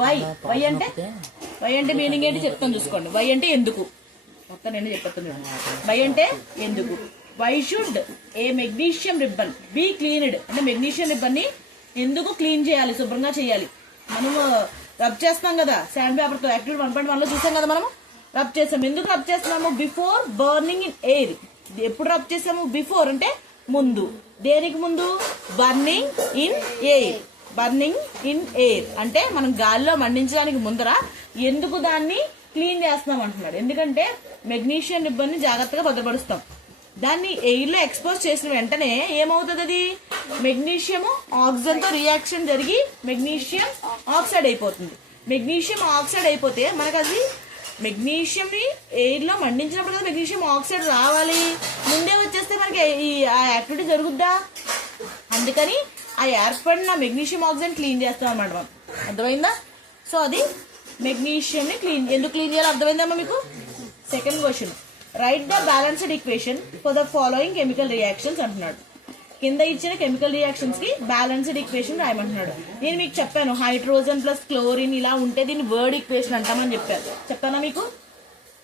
Why why అంటే meaning ఏంటి చెప్తాను చూసుకోండి. వై అంటే ఎందుకు, మొత్తం నేను చెప్పేస్తున్నాను. వై అంటే ఎందుకు. Why should a magnesium ribbon be cleaned అంటే మెగ్నీషియం రిబ్బన్ ని ఎందుకు క్లీన్ చేయాలి, శుభ్రంగా చేయాలి. మనము రబ్ చేస్తాం కదా శాండ్ పేపర్ తో, యాక్టివిటీ 1.1 లో చూసాం కదా మనము రబ్ చేస్తాం. ఎందుకు రబ్ చేస్తున్నాము? Before burning in air. ఎప్పుడు రబ్ చేసాము? బిఫోర్ అంటే ముందు. దేనికి ముందు? Burning in air. Burning in air అంటే మనం గాలిలో మండించడానికి ముందర ఎందుకు దాన్ని క్లీన్ చేస్తున్నాం అంటున్నాడు. ఎందుకంటే మెగ్నీషియం రిబ్బన్ ని జాగ్రత్తగా భద్రపరుస్తాం. దాన్ని ఎయిర్ లో ఎక్స్పోజ్ చేసిన వెంటనే ఏమవుతుంది? అది మెగ్నీషియం ఆక్సిజన్ తో రియాక్షన్ జరిగి మెగ్నీషియం ఆక్సైడ్ అయిపోతుంది. మెగ్నీషియం ఆక్సైడ్ అయిపోతే మనకు అది మెగ్నీషియం ని ఎయిర్ లో మండించినప్పుడు కదా మెగ్నీషియం ఆక్సైడ్ రావాలి. ముందే వచ్చేస్తే మనకి ఆ యాక్టివిటీ జరుగుద్దా? అందుకని ఆ ఏర్పడిన మెగ్నీషియం ఆక్సిజన్ క్లీన్ చేస్తాం అన్నమాట మనం. అర్థమైందా? సో అది మెగ్నీషియం ని ఎందుకు క్లీన్ చేయాలో అర్థమైందమ్మా మీకు? Second question, right the balanced equation for the following chemical reactions అంటున్నాడు. కింద ఇచ్చిన కెమికల్ రియాక్షన్స్ కి బ్యాలెన్స్డ్ ఈక్వేషన్ రాయమంటున్నాడు. నేను మీకు చెప్పాను హైడ్రోజన్ ప్లస్ క్లోరిన్ ఇలా ఉంటే దీన్ని వర్డ్ ఈక్వేషన్ అంటామని చెప్పానా మీకు?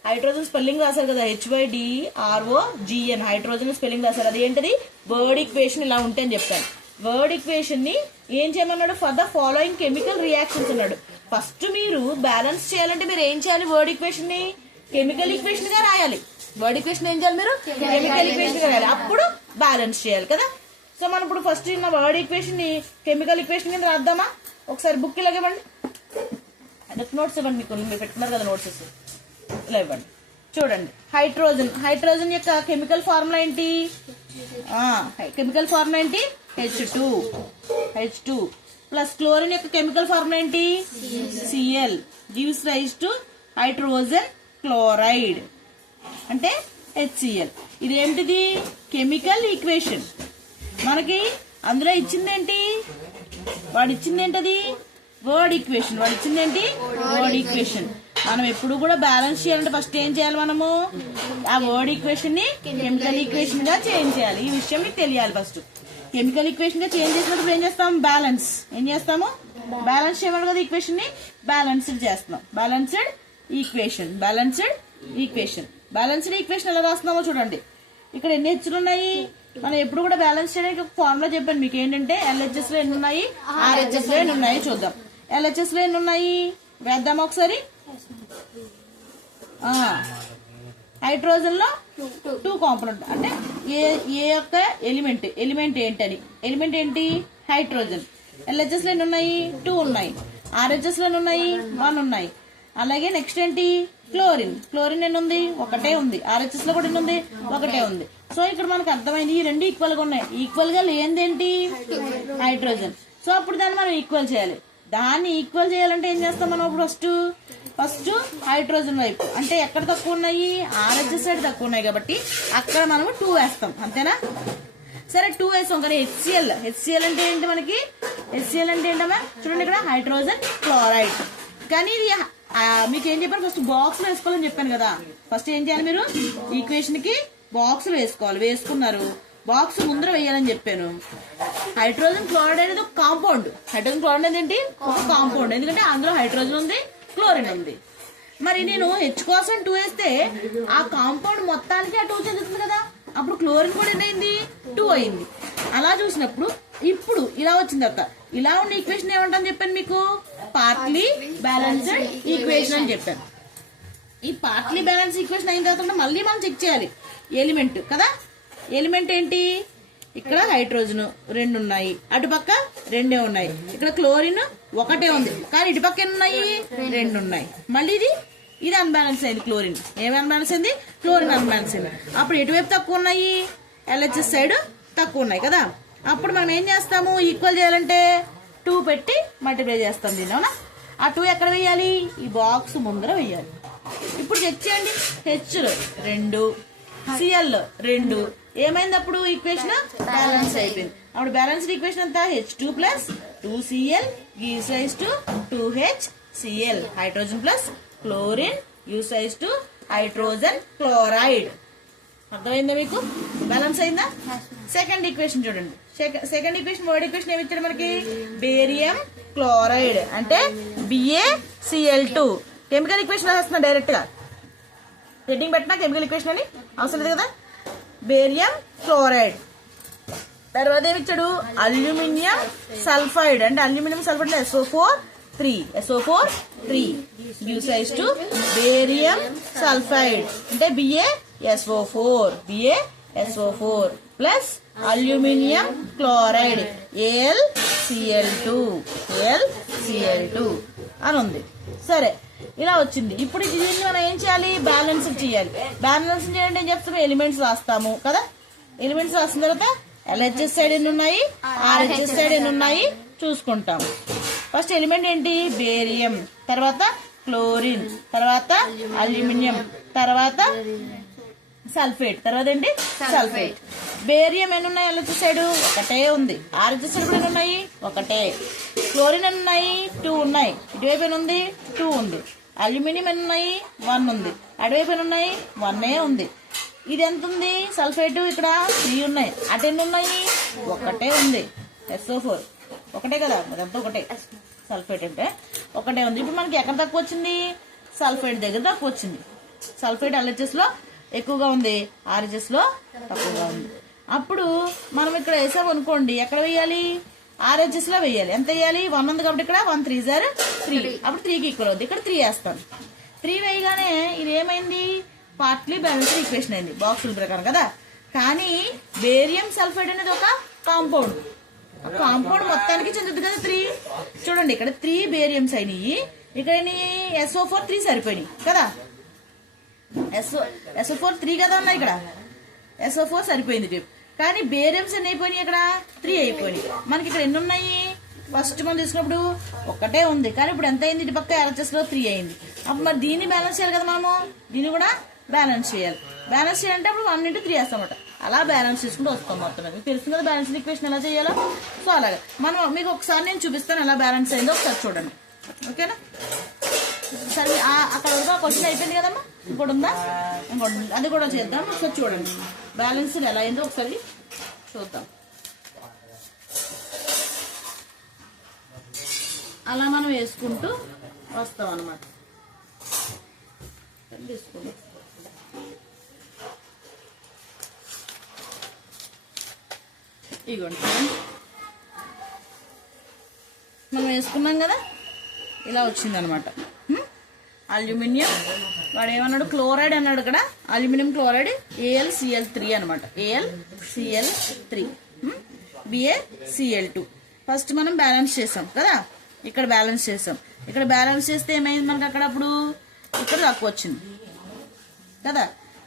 హైడ్రోజన్ స్పెల్లింగ్ రాశారు కదా, HYDROGN. హైడ్రోజన్ స్పెల్లింగ్ రాశారు, అది ఏంటది? వర్డ్ ఈక్వేషన్ ఇలా ఉంటే అని చెప్పాను. వర్డ్ ఈక్వేషన్ ని ఏం చేయమన్నాడు? For the following chemical reactions అన్నాడు. ఫస్ట్ మీరు బ్యాలెన్స్ చేయాలంటే మీరు ఏం చేయాలి? వర్డ్ ఈక్వేషన్ ని కెమికల్ ఈక్వేషన్ గా రాయాలి. వర్డ్ ఈక్వేషన్ ఏం చేయాలి? మీరు కెమికల్ ఈక్వేషన్ గా రాయాలి, అప్పుడు బ్యాలెన్స్ చేయాలి కదా. సో మనం ఇప్పుడు ఫస్ట్ ఉన్న వర్డ్ ఈక్వేషన్ ని కెమికల్ ఈక్వేషన్ కింద రాద్దామా? ఒకసారి బుక్ ఇలా ఇవ్వండి, నోట్స్ ఇవ్వండి. మీకు మీరు పెట్టుకున్నారు కదా నోట్స్, ఇలా ఇవ్వండి. చూడండి, హైడ్రోజన్ యొక్క కెమికల్ ఫార్ములా ఏంటి? కెమికల్ ఫార్ములా ఏంటి? H2 ప్లస్ క్లోరిన్ యొక్క కెమికల్ ఫార్ములా ఏంటి? Cl gives rise to hydrogen chloride అంటే HCl. ఇది ఏంటిది? Chemical equation. మనకి అందులో ఇచ్చిందేంటి? వాడు ఇచ్చిందేంటది? Word equation. వాడు ఇచ్చిందేంటి? Word equation. మనం ఎప్పుడు కూడా బ్యాలెన్స్ చేయాలంటే ఫస్ట్ ఏం చేయాలి? మనము ఆ వర్డ్ ఈక్వేషన్ ని కెమికల్ ఈక్వేషన్ గా చేంజ్ చేయాలి. ఈ విషయం మీకు తెలియాలి. ఫస్ట్ కెమికల్ ఈక్వేషన్ గా చేంజ్ చేసినప్పుడు ఏం చేస్తాం? బ్యాలెన్స్. ఏం చేస్తాము? బ్యాలెన్స్ చేయమని కదా ఈక్వేషన్ ని బ్యాలెన్స్డ్ చేస్తున్నాం. బ్యాలెన్స్డ్ ఈక్వేషన్ ఎలా రాస్తున్నామో చూడండి. ఇక్కడ ఎన్ని హెచ్లు ఉన్నాయి? మనం ఎప్పుడు కూడా బ్యాలెన్స్ చేయడానికి ఒక ఫార్ములా చెప్పాను మీకు. ఏంటంటే LHS లో ఎన్ని ఉన్నాయి, RHS లో ఎన్ని ఉన్నాయి చూద్దాం. LHS లో ఎన్ని ఉన్నాయి వేద్దామా ఒకసారి? హైడ్రోజన్ లో 2 కాంపోనెంట్ అంటే ఏ యొక్క ఎలిమెంట్ ఏంటి? హైడ్రోజన్. LHS లో ఎన్ని ఉన్నాయి? 2 ఉన్నాయి. RHS లో ఎన్ని ఉన్నాయి? 1 ఉన్నాయి. అలాగే నెక్స్ట్ ఏంటి? క్లోరిన్ ఎన్ని ఉంది? 1 ఉంది. RHS లో కూడా ఎన్ని ఉంది? 1 ఉంది. సో ఇక్కడ మనకు అర్థమైంది ఈ రెండు ఈక్వల్ గా ఉన్నాయి. ఈక్వల్ గా లేనిదేంటి? హైడ్రోజన్. సో అప్పుడు దాన్ని మనం ఈక్వల్ చేయాలి. దాన్ని ఈక్వల్ చేయాలంటే ఏం చేస్తాం మనం? ఫస్ట్ హైడ్రోజన్ వైపు అంటే ఎక్కడ తక్కువ ఉన్నాయి? RHS సైడ్ తక్కువ ఉన్నాయి కాబట్టి అక్కడ మనం 2 వేస్తాం, అంతేనా? సరే 2 వేస్తాం. కానీ HCl అంటే ఏంటి మనకి? HCl అంటే ఏంటమ్మా? చూడండి ఇక్కడ హైడ్రోజన్ క్లోరైడ్. కానీ ఇది మీకు ఏం చెప్పాను? ఫస్ట్ బాక్స్ లో వేసుకోవాలని చెప్పాను కదా. ఫస్ట్ ఏం చేయాలి? మీరు ఈక్వేషన్ కి బాక్స్ లో వేసుకోవాలి. వేసుకున్నారు, బాక్స్ ముందర వేయాలని చెప్పాను. హైడ్రోజన్ క్లోరైడ్ అనేది ఒక కాంపౌండ్. హైడ్రోజన్ క్లోరైడ్ అనేది ఏంటి? ఒక కాంపౌండ్. ఎందుకంటే అందులో హైడ్రోజన్ ఉంది, క్లోరిన్ ఉంది. మరి నేను H కోసం 2 వేస్తే ఆ కాంపౌండ్ మొత్తానికి ఆ 2 చెందుతుంది కదా. అప్పుడు క్లోరిన్ కూడా ఏంటైంది? 2 అయింది. అలా చూసినప్పుడు ఇప్పుడు ఇలా వచ్చిన తర్వాత ఇలా ఉన్న ఈక్వేషన్ ఏమంటాను చెప్పాను మీకు? పార్ట్లీ బ్యాలెన్స్డ్ ఈక్వేషన్ అని చెప్పాను. ఈ పార్ట్లీ బ్యాలెన్స్ ఈక్వేషన్ అయిన తర్వాత మళ్ళీ మనం చెక్ చేయాలి ఎలిమెంట్ కదా. ఎలిమెంట్ ఏంటి? ఇక్కడ హైడ్రోజన్ 2 ఉన్నాయి, అటుపక్క 2 ఉన్నాయి. ఇక్కడ క్లోరిన్ 1 ఉంది, కానీ ఇటుపక్క ఎన్ని ఉన్నాయి? 2 ఉన్నాయి. మళ్ళీ ఇది అన్బ్యాలెన్స్ అయింది. క్లోరిన్ ఏమి అన్బ్యాలెన్స్ అయింది? క్లోరిన్ అన్బ్యాలెన్స్ అయింది. అప్పుడు ఎటువైపు తక్కువ ఉన్నాయి? LHS సైడ్ తక్కువ ఉన్నాయి కదా. అప్పుడు మనం ఏం చేస్తాము? ఈక్వల్ చేయాలంటే 2 పెట్టి మల్టిప్లై చేస్తాం దీన్ని, అవునా? ఆ 2 ఎక్కడ వేయాలి? ఈ బాక్స్ ముందర వేయాలి. ఇప్పుడు చెక్ చేయండి. H 2, Cl 2 ఏమైంది? అప్పుడు ఈక్వేషన్ బ్యాలెన్స్ అయిపోయింది. అప్పుడు బ్యాలెన్స్డ్ ఈక్వేషన్ అంతా H2 plus 2Cl gives rise to 2HCl. Hydrogen plus chlorine gives rise to hydrogen chloride. అర్థమైందా మీకు? బ్యాలెన్స్ అయిందా? సెకండ్ ఈక్వేషన్ చూడండి. సెకండ్ ఈక్వేషన్ వర్డ్ ఈక్వేషన్ ఏమి ఇచ్చాడు మనకి? బేరియం క్లోరైడ్ అంటే BaCl2. కెమికల్ ఈక్వేషన్ రాస్తున్నా డైరెక్ట్ గా, హెడ్డింగ్ పెట్టినా కెమికల్ ఈక్వేషన్ అని అవసరం లేదు కదా. Barium chloride. తర్వాత ఏమిచ్చాడు, అల్యూమినియం సల్ఫైడ్ అంటే aluminium sulphide SO4 gives rise to barium sulfide అంటే BaSO4 plus aluminium chloride AlCl2 అని ఉంది. సరే, ఇలా వచ్చింది. ఇప్పుడు దీన్ని మనం ఏం చేయాలి, బ్యాలెన్స్ చేయాలి. బ్యాలెన్స్ చేయాలంటే ఏం చెప్తాము, ఎలిమెంట్స్ రాస్తాము కదా. ఎలిమెంట్స్ రాసిన తర్వాత LHS సైడ్ ఎన్ని ఉన్నాయి, RHS సైడ్ ఎన్ని ఉన్నాయి చూసుకుంటాము. ఫస్ట్ ఎలిమెంట్ ఏంటి, బేరియం, తర్వాత క్లోరిన్, తర్వాత అల్యూమినియం, తర్వాత సల్ఫేట్, తర్వాత ఏంటి సల్ఫేట్. బేరియం ఎన్ని ఉన్నాయి LHS సైడ్, ఒకటే ఉంది. RHS సైడ్ కూడా ఎన్ని ఉన్నాయి, ఒకటే. క్లోరిన్ ఎన్ని ఉన్నాయి, 2 ఉన్నాయి. ఇటువైపు ఎన్ని ఉంది, 2 ఉంది. అల్యూమినియం ఎన్ని ఉన్నాయి, 1 ఉంది. అటువైపు ఎన్ని ఉన్నాయి, 1 ఉంది. ఇది ఎంత ఉంది, సల్ఫేట్ ఇక్కడ 3 ఉన్నాయి. అటు ఎన్ని ఉన్నాయి, ఒకటే ఉంది. SO4 ఒకటే కదా, అదంతా ఒకటే. సల్ఫేట్ అంటే ఒకటే ఉంది. ఇప్పుడు మనకి ఎక్కడ తక్కువ వచ్చింది, సల్ఫేట్ దగ్గర తక్కువ వచ్చింది. సల్ఫేట్ LHS లో ఎక్కువగా ఉంది, RHS లో తక్కువగా ఉంది. అప్పుడు మనం ఇక్కడ వేసాం అనుకోండి, ఎక్కడ వేయాలి, RHS లో వేయాలి. ఎంత వేయాలి, 1 ఉంది కాబట్టి ఇక్కడ 1 3 3. అప్పుడు 3కి ఈక్వల్ అవుతుంది. ఇక్కడ 3 వేస్తాను. 3 వేయగానే ఇది ఏమైంది, పార్ట్లీ బ్యాలెన్స్డ్ ఈక్వేషన్ అయింది బాక్సుల ప్రకారం కదా. కానీ బేరియం సల్ఫైడ్ అనేది ఒక కాంపౌండ్. కాంపౌండ్ మొత్తానికి చెందుతుంది కదా 3. చూడండి, ఇక్కడ 3 బేరియంస్ అయినాయి, ఇక్కడ SO4 3 సరిపోయినాయి కదా. SO4 3 కదా ఉన్నాయి ఇక్కడ, SO4 సరిపోయింది. కానీ బేరియంస్ ఎన్ని అయిపోయినాయి, ఇక్కడ 3 అయిపోయినాయి. మనకి ఇక్కడ ఎన్ని ఉన్నాయి, ఫస్ట్ మనం తీసుకున్నప్పుడు ఒకటే ఉంది, కానీ ఇప్పుడు ఎంత అయింది, ఇటు పక్క LHS లో 3 అయింది. అప్పుడు మరి దీన్ని బ్యాలెన్స్ చేయాలి కదా మనము, దీన్ని కూడా బ్యాలెన్స్ చేయాలి. బ్యాలెన్స్ చేయాలంటే అప్పుడు 1 into 3 వేస్తామట. అలా బ్యాలెన్స్ చేసుకుంటూ వస్తాం మొత్తం. మీకు తెలుస్తుంది కదా బ్యాలెన్స్ ఈక్వేషన్ ఎలా చేయాలో. సో అలాగే మనం మీకు ఒకసారి నేను చూపిస్తాను ఎలా బ్యాలెన్స్ అయిందో, ఒకసారి చూడండి, ఓకేనా. సరే, అక్కడ వరకు క్వశ్చన్ అయిపోయింది కదమ్మా, ఇంకోటి ఉందా, ఇంకోటి అది కూడా చేద్దాం. ఒకసారి చూడండి బ్యాలెన్స్ ఎలా అయిందో ఒకసారి చూద్దాం. అలా మనం వేసుకుంటూ వస్తాం అన్నమాట. తీసుకుందాం. ఇగోండి మనం వేసుకున్నాం కదా, ఇలా వచ్చింది అనమాట. అల్యూమినియం వాడు ఏమన్నాడు, క్లోరైడ్ అన్నాడు ఇక్కడ, అల్యూమినియం క్లోరైడ్ AlCl3 అనమాట. AlCl3 BaCl2. ఫస్ట్ మనం బ్యాలెన్స్ చేసాం కదా, ఇక్కడ బ్యాలెన్స్ చేసాం. ఇక్కడ బ్యాలెన్స్ చేస్తే ఏమైంది మనకి, అక్కడ అప్పుడు ఇక్కడ తక్కువ వచ్చింది కదా,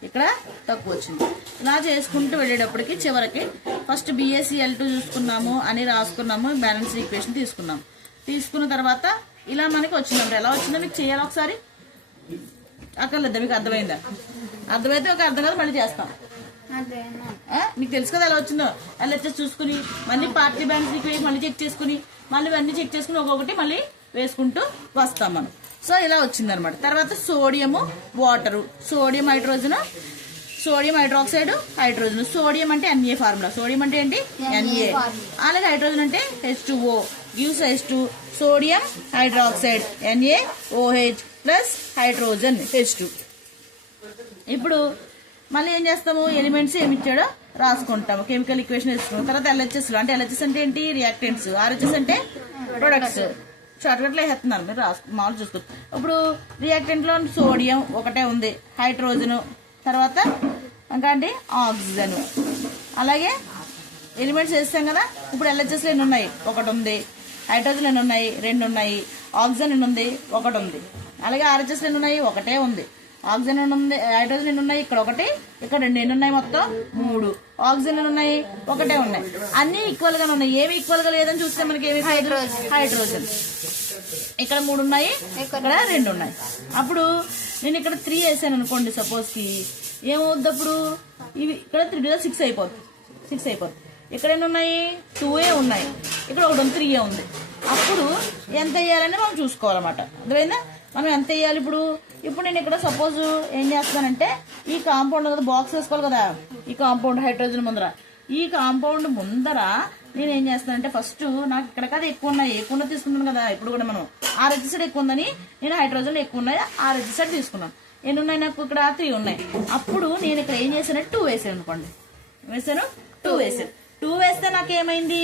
ఇక్కడ తక్కువ వచ్చింది. ఇలా చేసుకుంటూ వెళ్ళేటప్పటికి చివరికి ఫస్ట్ BaCl2 చూసుకున్నాము అని రాసుకున్నాము, బ్యాలెన్స్ ఈక్వేషన్ తీసుకున్నాము. తీసుకున్న తర్వాత ఇలా మనకి వచ్చిందంటే ఎలా వచ్చిందో మీకు చేయాలి ఒకసారి. అక్కర్లేదా, మీకు అర్థమైందా? అర్థమైతే ఒక అర్థం కదా మళ్ళీ చేస్తాం. మీకు తెలుసు కదా ఎలా వచ్చిందో. LHS చూసుకుని మళ్ళీ పార్టీ బ్యాలెన్స్ ఈక్వేషన్ మళ్ళీ చెక్ చేసుకుని మళ్ళీ ఇవన్నీ చెక్ చేసుకుని ఒక్కొక్కటి మళ్ళీ వేసుకుంటూ వస్తాం మనం. సో ఇలా వచ్చిందనమాట. తర్వాత sodium, water, sodium hydrogen, sodium hydroxide, hydrogen. Sodium అంటే Na ఫార్ములా, సోడియం అంటే ఏంటి Na. అలాగే హైడ్రోజన్ అంటే H2O gives rise to sodium hydroxide NaOH plus hydrogen H2. ఇప్పుడు మళ్ళీ ఏం చేస్తాము, ఎలిమెంట్స్ ఏమి ఇచ్చాడో రాసుకుంటాము, కెమికల్ ఈక్వేషన్ వేసుకుంటాం. తర్వాత LHS లో అంటే LHS అంటే ఏంటి, రియాక్టెంట్స్. RHS అంటే ప్రొడక్ట్స్. షార్ట్ కట్లో వేస్తున్నాను, మీరు మామూలు చూసుకోవచ్చు. ఇప్పుడు రియాక్టెంట్ లో సోడియం ఒకటే ఉంది, హైడ్రోజన్, తర్వాత ఇంకా అంటే ఆక్సిజన్. అలాగే ఎలిమెంట్స్ వేస్తాం కదా. ఇప్పుడు LHS లో ఎన్ని ఉన్నాయి, ఒకటి ఉంది. హైడ్రోజన్ ఎన్ని ఉన్నాయి, 2 ఉన్నాయి. ఆక్సిజన్ ఎన్ని ఉంది, 1 ఉంది. అలాగే RHS ఎన్ని ఉన్నాయి, ఒకటే ఉంది. ఆక్సిజన్ ఎన్ని ఉంది, హైడ్రోజన్ ఎన్ని ఉన్నాయి, ఇక్కడ 1, ఇక్కడ 2, ఎన్ని ఉన్నాయి మొత్తం 3. ఆక్సిజన్ ఎన్ని ఉన్నాయి, ఒకటే ఉన్నాయి. అన్ని ఈక్వల్ గానే ఉన్నాయి. ఏమి ఈక్వల్ గా లేదని చూస్తే మనకి ఏమి, హైడ్రోజన్. ఇక్కడ 3 ఉన్నాయి, ఇక్కడ 2 ఉన్నాయి. అప్పుడు నేను ఇక్కడ 3 వేసాను అనుకోండి సపోజ్ కి, ఏమవుద్ది అప్పుడు, ఇవి ఇక్కడ 3 6 అయిపోతుంది. 6 అయిపోతుంది. ఇక్కడ ఎన్ని ఉన్నాయి, 2 ఉన్నాయి. ఇక్కడ 1 3 ఉంది. అప్పుడు ఎంత వేయాలని మనం చూసుకోవాలన్నమాట. అర్థమైందా, మనం ఎంత వేయాలి. ఇప్పుడు నేను ఇక్కడ సపోజ్ ఏం చేస్తానంటే, ఈ కాంపౌండ్ కదా బాక్స్ వేసుకోవాలి కదా, ఈ కాంపౌండ్ హైడ్రోజన్ ముందర, ఈ కాంపౌండ్ ముందర నేను ఏం చేస్తానంటే ఫస్ట్ నాకు ఇక్కడ కదా ఎక్కువ ఉన్నాయి, ఎక్కువ తీసుకున్నాను కదా ఇప్పుడు కూడా మనం RHZ ఎక్కువ ఉందని నేను హైడ్రోజన్ ఎక్కువ ఉన్నాయి RHZ తీసుకున్నాను. ఎన్ని ఉన్నాయి నాకు ఇక్కడ 3 ఉన్నాయి. అప్పుడు నేను ఇక్కడ ఏం చేశానంటే 2 వేసాను అనుకోండి, వేసాను 2 వేసాను. 2 వేస్తే నాకు ఏమైంది,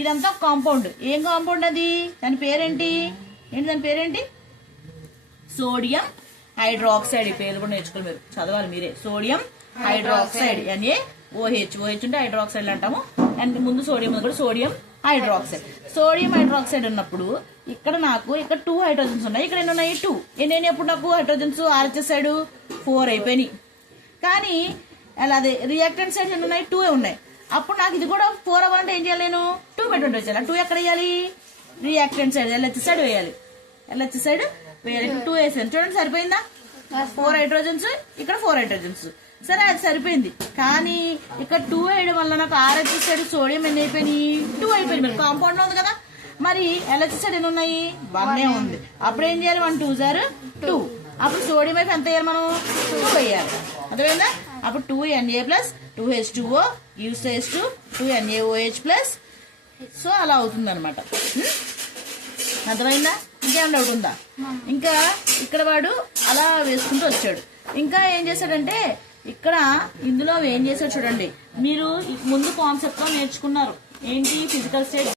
ఇదంతా కాంపౌండ్. ఏం కాంపౌండ్ అది, దాని పేరేంటి దాని పేరేంటి సోడియం హైడ్రాక్సైడ్. ఈ పేరు కూడా నేర్చుకోవాలి, మీరు చదవాలి మీరే. Sodium hydroxide NaOH. OH ఉంటే హైడ్రాక్సైడ్ అంటాము. అండ్ ముందు సోడియం కూడా సోడియం హైడ్రాక్సైడ్. సోడియం హైడ్రాక్సైడ్ ఉన్నప్పుడు ఇక్కడ నాకు ఇక్కడ 2 హైడ్రోజన్స్ ఉన్నాయి. ఇక్కడ ఎన్ని ఉన్నాయి 2. ఎన్ని అప్పుడు నాకు హైడ్రోజన్స్ RHS సైడ్ 4 అయిపోయినాయి. కానీ అలా అదే రియాక్టెంట్ సైడ్ ఎన్ని ఉన్నాయి 2 ఉన్నాయి. అప్పుడు నాకు ఇది కూడా 4 అవ్వాలంటే ఏం చేయాలి, నేను 2 పెట్టి వచ్చాను. 2 ఎక్కడ వేయాలి, రియాక్టెంట్ సైడ్ LH సైడ్ వేయాలి. LH సైడ్ వేయాలి. 2 వేసాను చూడండి, సరిపోయిందా? 4 హైడ్రోజన్స్, ఇక్కడ 4 హైడ్రోజన్స్. సరే అది సరిపోయింది. కానీ ఇక్కడ 2 వేయడం వల్ల నాకు RHS సైడ్ సోడియం ఎన్ని అయిపోయినాయి 2 అయిపోయింది. మరి కాంపౌండ్ లో ఉంది కదా, మరి LH సైడ్ ఎన్ని ఉన్నాయి 1 ఉంది. అప్పుడు ఏం చేయాలి 1 2 జారు 2. అప్పుడు సోడియం వైపు ఎంత వేయాలి మనం 2 వేయాలి. అర్థమైందా? అప్పుడు 2Na plus 2H2O gives 2NaOH plus. So అలా అవుతుంది అనమాట. అర్థమైందా? ఇంకేం డౌట్ ఉందా? ఇంకా ఇక్కడ వాడు అలా వేసుకుంటూ వచ్చాడు. ఇంకా ఏం చేశాడంటే ఇక్కడ ఇందులో ఏం చేశాడు చూడండి, మీరు ముందు కాన్సెప్ట్ లో నేర్చుకున్నారు ఏంటి, ఫిజికల్ స్టేట్